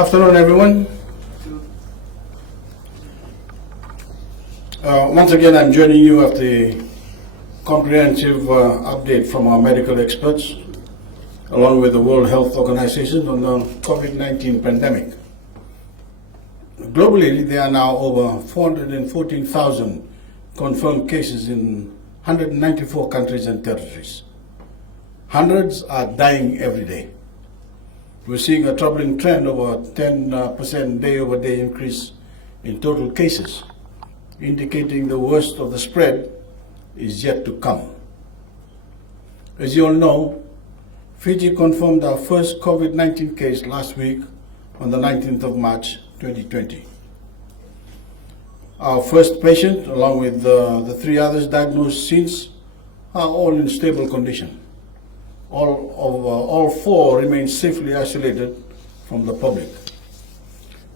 Afternoon, everyone. Once again, I'm joining you at the comprehensive update from our medical experts, along with the World Health Organization on the Covid-19 pandemic. Globally, there are now over 414,000 confirmed cases in 194 countries and territories. Hundreds are dying every day. We're seeing a troubling trend of a 10% day-over-day increase in total cases, indicating the worst of the spread is yet to come. As you all know, Fiji confirmed our first COVID-19 case last week on the 19th of March 2020. Our first patient, along with the three others diagnosed since, are all in stable condition. All four remain safely isolated from the public.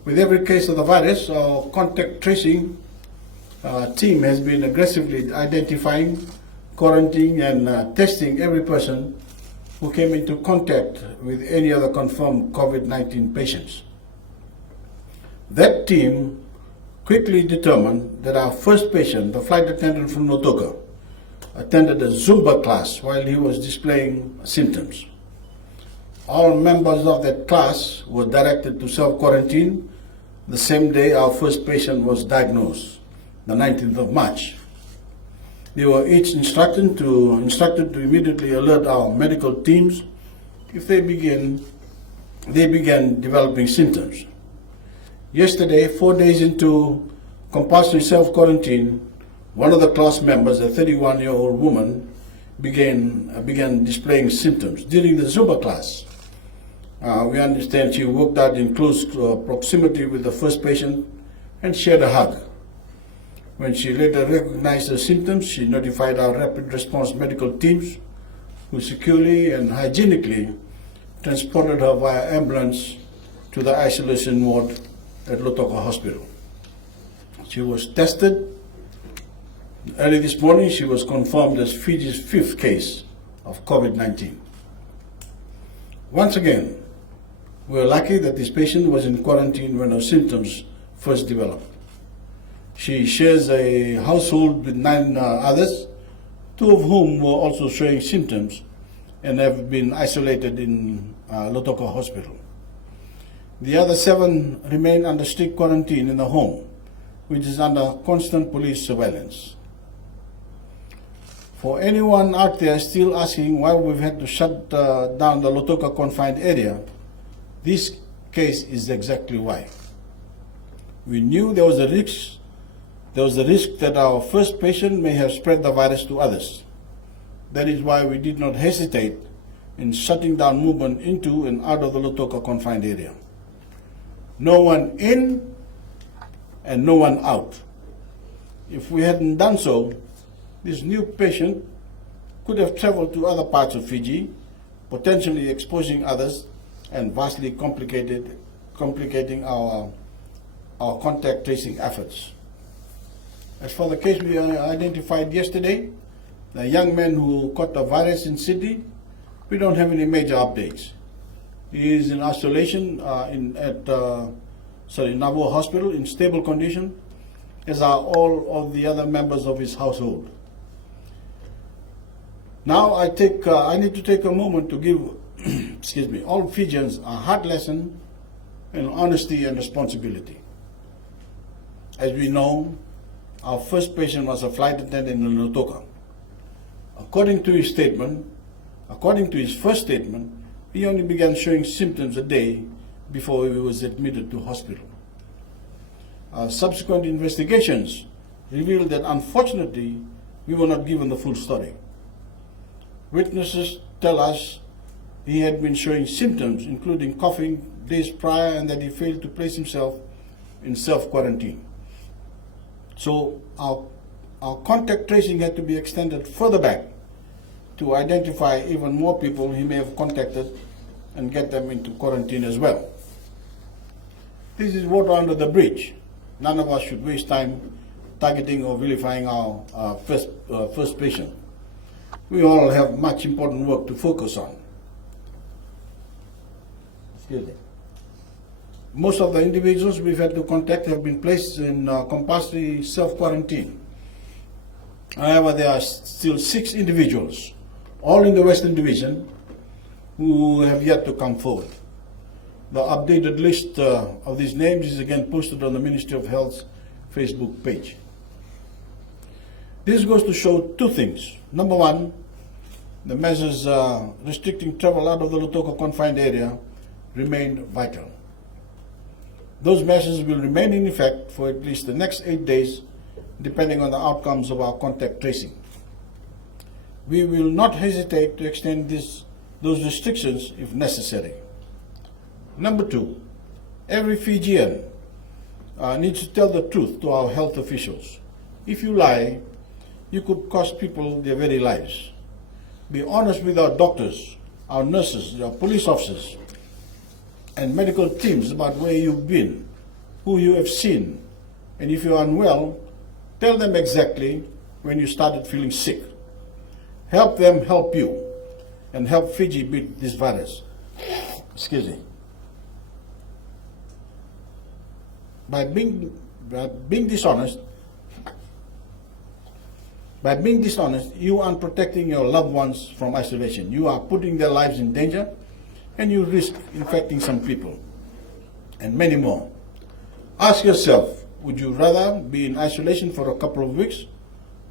With every case of the virus, our contact tracing team has been aggressively identifying, quarantining, and testing every person who came into contact with any other confirmed COVID-19 patients. That team quickly determined that our first patient, the flight attendant from Notoka, attended a Zumba class while he was displaying symptoms. All members of that class were directed to self-quarantine the same day our first patient was diagnosed, the 19th of March. They were each instructed to immediately alert our medical teams if they began developing symptoms. Yesterday, 4 days into compulsory self-quarantine, one of the class members, a 31-year-old woman, began displaying symptoms during the Zumba class. We understand she worked out in close proximity with the first patient and shared a hug. When she later recognized the symptoms, she notified our rapid response medical teams, who securely and hygienically transported her via ambulance to the isolation ward at Lotoka Hospital. She was tested. Early this morning, she was confirmed as Fiji's 5th case of COVID-19. Once again, we are lucky that this patient was in quarantine when her symptoms first developed. She shares a household with 9 others, 2 of whom were also showing symptoms and have been isolated in Lotoka Hospital. The other 7 remain under strict quarantine in the home, which is under constant police surveillance. For anyone out there still asking why we've had to shut down the Lotoka confined area, this case is exactly why. We knew there was a risk that our first patient may have spread the virus to others. That is why we did not hesitate in shutting down movement into and out of the Lotoka confined area. No one in and no one out. If we hadn't done so, this new patient could have traveled to other parts of Fiji, potentially exposing others and vastly complicating our contact tracing efforts. As for the case we identified yesterday, the young man who caught the virus in Sydney, we don't have any major updates. He is in isolation at Nabo Hospital in stable condition, as are all of the other members of his household. Now I need to take a moment to give all Fijians a hard lesson in honesty and responsibility. As we know, our first patient was a flight attendant in Notoka. According to his first statement, he only began showing symptoms a day before he was admitted to hospital. Subsequent investigations revealed that unfortunately we were not given the full story. Witnesses tell us he had been showing symptoms including coughing days prior and that he failed to place himself in self-quarantine. So our contact tracing had to be extended further back to identify even more people he may have contacted and get them into quarantine as well. This is water under the bridge. None of us should waste time targeting or vilifying our first patient. We all have much important work to focus on. Excuse me. most of the individuals we've had to contact have been placed in compulsory self-quarantine. However, there are still 6 individuals, all in the Western Division, who have yet to come forward. The updated list of these names is again posted on the Ministry of Health's Facebook page. This goes to show 2 things. Number 1, the measures restricting travel out of the Lautoka confined area remain vital. Those measures will remain in effect for at least the next 8 days, depending on the outcomes of our contact tracing. We will not hesitate to extend those restrictions if necessary. Number 2, every Fijian needs to tell the truth to our health officials. If you lie, you could cost people their very lives. Be honest with our doctors, our nurses, our police officers, and medical teams about where you've been, who you have seen, and if you're unwell, tell them exactly when you started feeling sick. Help them help you, and help Fiji beat this virus. Excuse me. By being dishonest, you aren't protecting your loved ones from isolation. You are putting their lives in danger, and you risk infecting some people, and many more. Ask yourself, would you rather be in isolation for a couple of weeks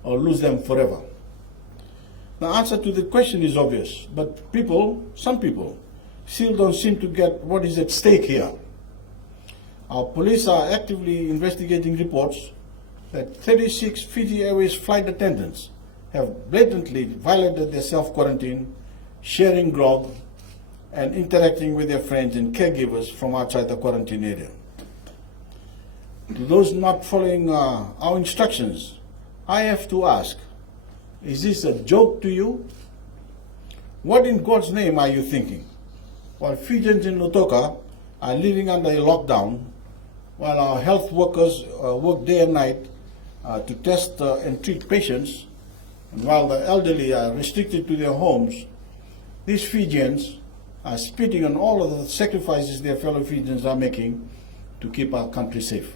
or lose them forever? The answer to the question is obvious, but some people, still don't seem to get what is at stake here. Our police are actively investigating reports that 36 Fiji Airways flight attendants have blatantly violated their self-quarantine, sharing grog, and interacting with their friends and caregivers from outside the quarantine area. To those not following our instructions, I have to ask, is this a joke to you? What in God's name are you thinking? While Fijians in Lautoka are living under a lockdown, while our health workers work day and night to test and treat patients, and while the elderly are restricted to their homes, these Fijians are spitting on all of the sacrifices their fellow Fijians are making to keep our country safe.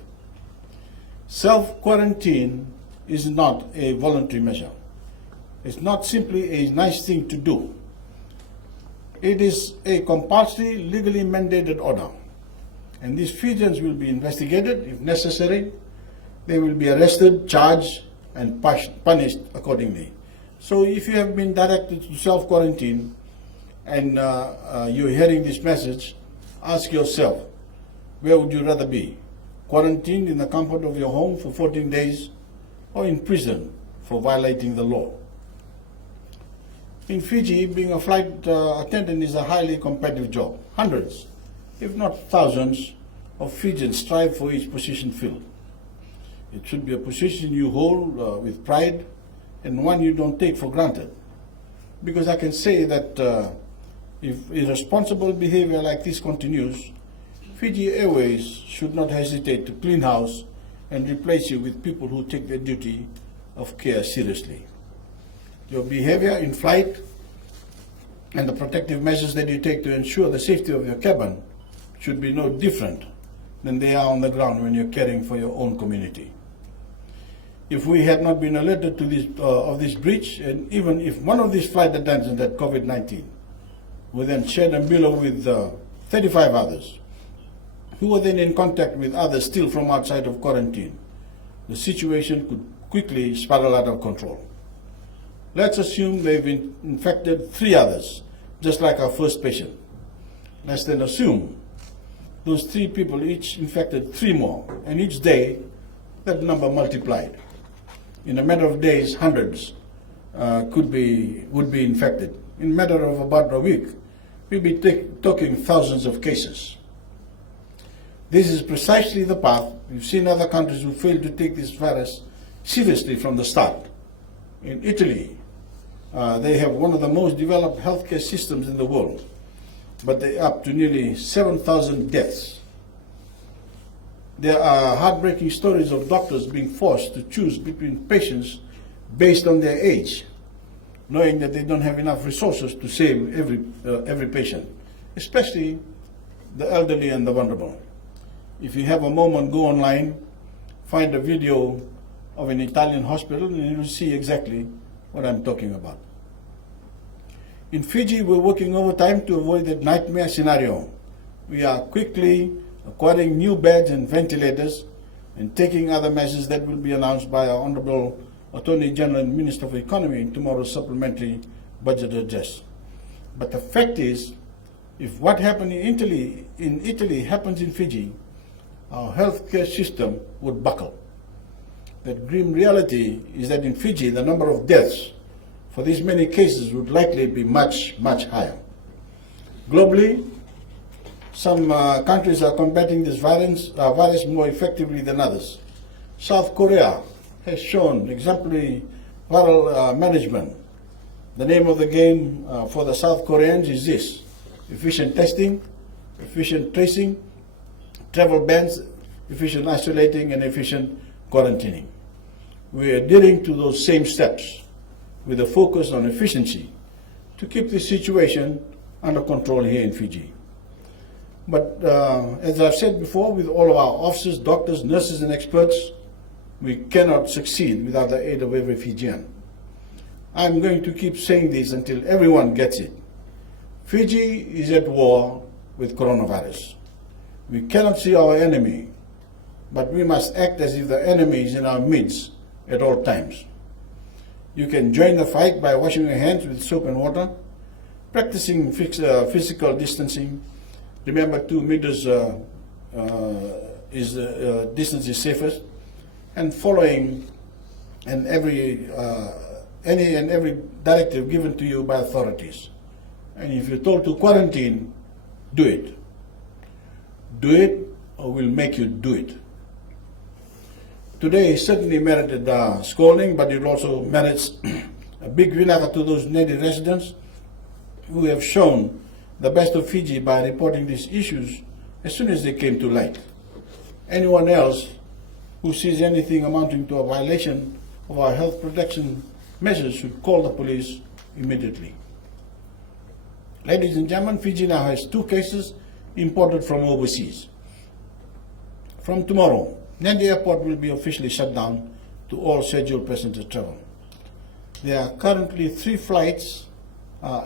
Self-quarantine is not a voluntary measure. It's not simply a nice thing to do. It is a compulsory, legally mandated order. And these Fijians will be investigated if necessary. They will be arrested, charged, and punished accordingly. So if you have been directed to self-quarantine and you're hearing this message, ask yourself, where would you rather be? Quarantined in the comfort of your home for 14 days or in prison for violating the law? In Fiji, being a flight attendant is a highly competitive job. Hundreds, if not thousands, of Fijians strive for each position filled. It should be a position you hold with pride and one you don't take for granted. Because I can say that if irresponsible behavior like this continues, Fiji Airways should not hesitate to clean house and replace you with people who take their duty of care seriously. Your behavior in flight and the protective measures that you take to ensure the safety of your cabin should be no different than they are on the ground when you're caring for your own community. If we had not been alerted to this breach, and even if one of these flight attendants had COVID-19, we then shared a billow with 35 others, who were then in contact with others still from outside of quarantine, the situation could quickly spiral out of control. Let's assume they've infected 3 others, just like our first patient. Let's then assume those 3 people each infected 3 more, and each day that number multiplied. In a matter of days, hundreds would be infected. In a matter of about a week, we'll be talking thousands of cases. This is precisely the path we've seen other countries who failed to take this virus seriously from the start. In Italy, they have one of the most developed healthcare systems in the world, but they're up to nearly 7,000 deaths. There are heartbreaking stories of doctors being forced to choose between patients based on their age, knowing that they don't have enough resources to save every patient, especially the elderly and the vulnerable. If you have a moment, go online, find a video of an Italian hospital, and you'll see exactly what I'm talking about. In Fiji, we're working overtime to avoid that nightmare scenario. We are quickly acquiring new beds and ventilators and taking other measures that will be announced by our Honorable Attorney General and Minister for Economy in tomorrow's supplementary budget address. But the fact is, if what happened in Italy happens in Fiji, our healthcare system would buckle. That grim reality is that in Fiji, the number of deaths for these many cases would likely be much, much higher. Globally, some countries are combating this virus more effectively than others. South Korea has shown exemplary viral management. The name of the game for the South Koreans is this: efficient testing, efficient tracing, travel bans, efficient isolating, and efficient quarantining. We are adhering to those same steps with a focus on efficiency to keep the situation under control here in Fiji. But as I've said before, with all of our officers, doctors, nurses, and experts, we cannot succeed without the aid of every Fijian. I'm going to keep saying this until everyone gets it. Fiji is at war with coronavirus. We cannot see our enemy, but we must act as if the enemy is in our midst at all times. You can join the fight by washing your hands with soap and water, practicing physical distancing. Remember, 2 meters distance is safest, and following any and every directive given to you by authorities. And if you're told to quarantine, do it. Do it, or we'll make you do it. Today certainly merited scolding, but it also merits a big winner to those native residents who have shown the best of Fiji by reporting these issues as soon as they came to light. Anyone else who sees anything amounting to a violation of our health protection measures should call the police immediately. Ladies and gentlemen, Fiji now has 2 cases imported from overseas. From tomorrow, Nadi Airport will be officially shut down to all scheduled passenger travel. There are currently 3 flights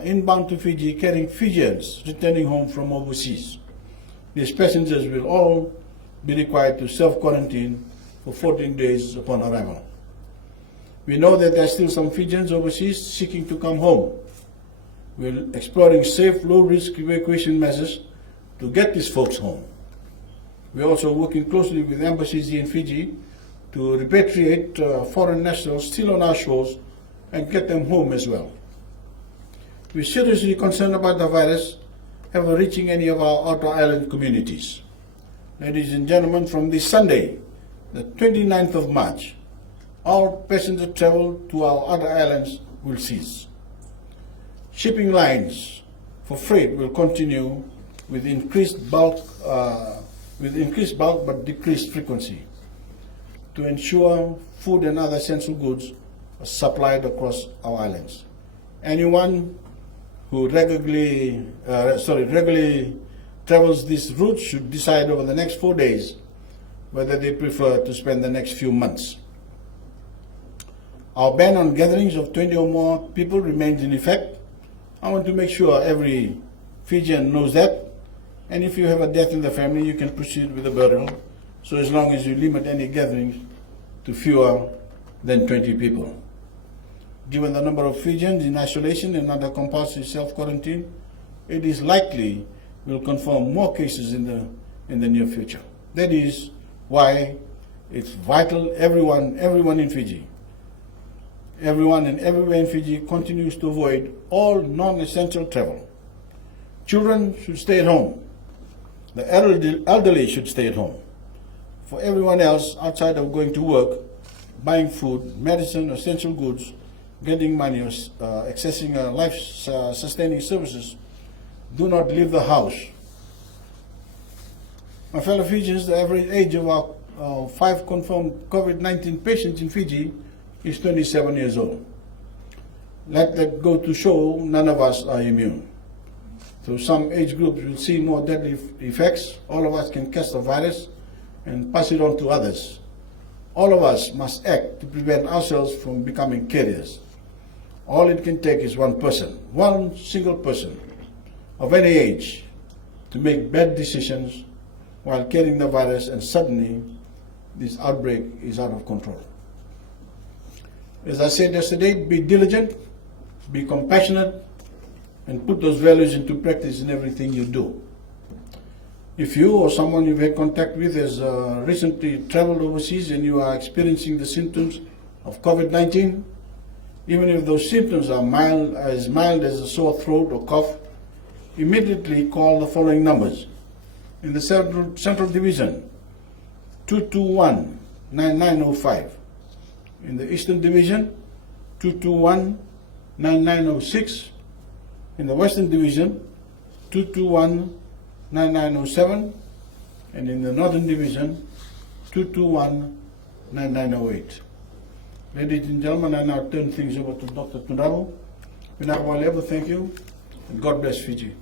inbound to Fiji carrying Fijians returning home from overseas. These passengers will all be required to self-quarantine for 14 days upon arrival. We know that there are still some Fijians overseas seeking to come home. We're exploring safe, low-risk evacuation measures to get these folks home. We're also working closely with embassies here in Fiji to repatriate foreign nationals still on our shores and get them home as well. We're seriously concerned about the virus ever reaching any of our outer island communities. Ladies and gentlemen, from this Sunday, the 29th of March, all passenger travel to our other islands will cease. Shipping lines for freight will continue with increased bulk but decreased frequency to ensure food and other essential goods are supplied across our islands. Anyone who regularly travels this route should decide over the next 4 days whether they prefer to spend the next few months. Our ban on gatherings of 20 or more people remains in effect. I want to make sure every Fijian knows that. And if you have a death in the family, you can proceed with the burial, so as long as you limit any gatherings to fewer than 20 people. Given the number of Fijians in isolation and under compulsory self-quarantine, it is likely we'll confirm more cases in the near future. That is why it's vital everyone in Fiji, everyone and everywhere in Fiji continues to avoid all non-essential travel. Children should stay at home. The elderly should stay at home. For everyone else, outside of going to work, buying food, medicine, essential goods, getting money, or accessing life-sustaining services, do not leave the house. My fellow Fijians, the average age of our 5 confirmed Covid-19 patients in Fiji is 27 years old. Let that go to show none of us are immune. So some age groups will see more deadly effects. All of us can catch the virus, and pass it on to others. All of us must act to prevent ourselves from becoming carriers. All it can take is one person, one single person of any age, to make bad decisions while carrying the virus, and suddenly this outbreak is out of control. As I said yesterday, be diligent, be compassionate, and put those values into practice in everything you do. If you or someone you've had contact with has recently traveled overseas and you are experiencing the symptoms of Covid-19, even if those symptoms are as mild as a sore throat or cough, immediately call the following numbers. In the Central Division, 221-9905. In the Eastern Division, 221-9906. In the Western Division, 221-9907. And in the Northern Division, 221-9908. Ladies and gentlemen, I now turn things over to Dr. Tundaru. Bainimarama, thank you, and God bless Fiji.